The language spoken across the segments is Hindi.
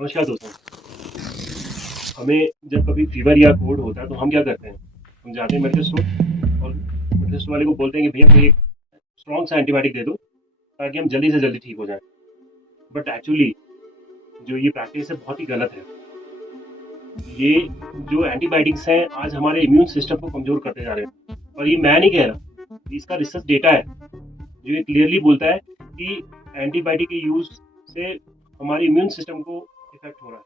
नमस्कार दोस्तों। हमें जब कभी फीवर या कोल्ड होता है तो हम क्या करते हैं, हम जाते हैं मेडिकल स्टोर और मेडिकल स्टोर वाले को बोलते हैं कि भैया कोई एक स्ट्रॉन्ग सा एंटीबायोटिक दे दो ताकि हम जल्दी से जल्दी ठीक हो जाएं। बट एक्चुअली जो ये प्रैक्टिस है बहुत ही गलत है। ये जो एंटीबायोटिक्स हैं आज हमारे इम्यून सिस्टम को कमजोर करते जा रहे हैं। और ये मैं नहीं कह रहा, इसका रिसर्च डेटा है जो ये क्लियरली बोलता है कि एंटीबायोटिक के यूज से हमारे इम्यून सिस्टम को इफेक्ट हो रहा है।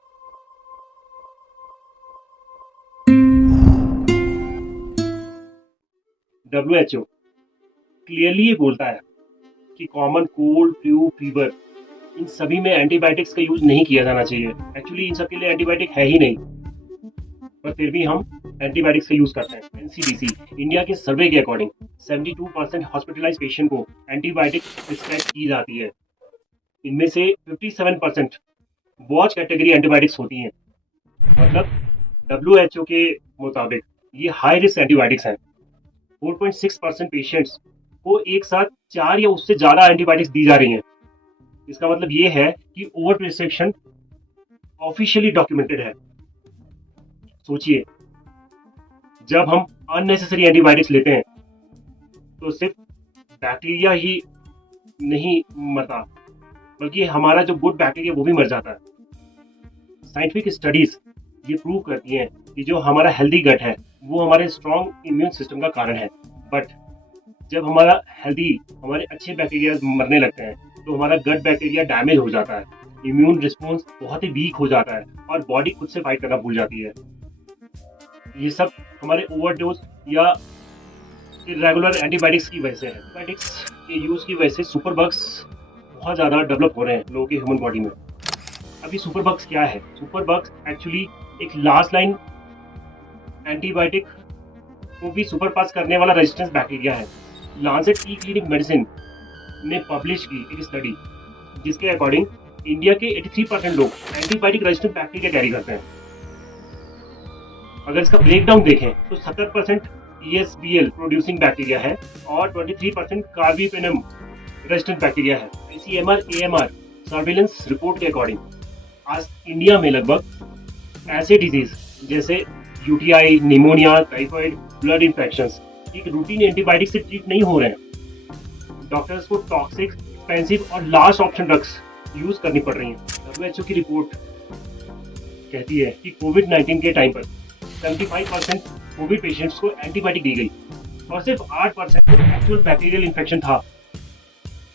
WHO क्लियरली ये बोलता है कि common cold, flu, fever in सभी में एंटीबायोटिक्स का यूज नहीं किया जाना चाहिए। एक्चुअली इन सब के लिए एंटीबायोटिक है ही नहीं, पर फिर भी हम एंटीबायोटिक्स का यूज करते हैं। एनसीडीसी इंडिया के सर्वे के अकॉर्डिंग 72% हॉस्पिटलाइज पेशेंट को एंटीबायोटिक प्रिस्क्राइब की जाती है। इनमें से 57% वॉच कैटेगरी एंटीबायोटिक्स होती हैं। मतलब WHO के मुताबिक ये हाई रिस्क एंटीबायोटिक्स हैं। 4.6% पेशेंट्स को एक साथ 4 या उससे ज्यादा एंटीबायोटिक्स दी जा रही हैं। इसका मतलब ये है कि ओवर प्रिस्क्रिप्शन ऑफिशियली डॉक्यूमेंटेड है। सोचिए, जब हम अननेसेसरी एंटीबायोटिक्स लेते हैं तो सिर्फ बैक्टीरिया ही नहीं मरता, बल्कि हमारा जो गुड बैक्टीरिया वो भी मर जाता है। साइंटिफिक स्टडीज ये प्रूव करती हैं कि जो हमारा हेल्दी गट है वो हमारे स्ट्रॉन्ग इम्यून सिस्टम का कारण है। बट जब हमारे अच्छे बैक्टीरिया मरने लगते हैं तो हमारा गट बैक्टीरिया डैमेज हो जाता है, इम्यून रिस्पॉन्स बहुत ही वीक हो जाता है और बॉडी खुद से फाइट करना भूल जाती है। ये सब हमारे ओवरडोज या इरेगुलर एंटीबायोटिक्स की वजह से है। एंटीबायोटिक्स के यूज की वजह से सुपर बग्स बहुत ज़्यादा डेवलप हो रहे हैं लोगों की ह्यूमन बॉडी में। अभी सुपर बग्स क्या है? सुपर बग्स एक्चुअली एक लास्ट लाइन एंटीबायोटिक को भी सुपर पास करने वाला रेजिस्टेंस बैक्टीरिया है। लांसेट ई क्लिनिक मेडिसिन ने पब्लिश की एक स्टडी जिसके अकॉर्डिंग इंडिया के 83% लोग एंटीबायोटिक रेजिस्टेंट बैक्टीरिया कैरी करते हैं। अगर इसका ब्रेकडाउन देखें तो 70% ESBL प्रोड्यूसिंग बैक्टीरिया है और 23% कार्बीपेनम रेजिस्टेंट बैक्टीरिया है। ICMR AMR सर्वेलेंस रिपोर्ट के अकॉर्डिंग आज इंडिया में लगभग ऐसे डिजीज जैसे UTI, pneumonia, typhoid, blood infections एक रूटीन एंटीबायोटिक से ट्रीट नहीं हो रहे हैं। डॉक्टर्स को टॉक्सिक, एक्सपेंसिव और लास्ट ऑप्शन ड्रग्स यूज करनी पड़ रही हैं। WHO की रिपोर्ट कहती है कि कोविड-19 के टाइम पर 75% कोविड पेशेंट्स को एंटीबायोटिक दी गई और सिर्फ 8% को एक्चुअल बैक्टीरियल इन्फेक्शन था।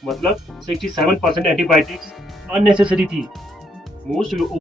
मतलब 67% एंटीबायोटिक्स अननेसेसरी थी। मोस्ट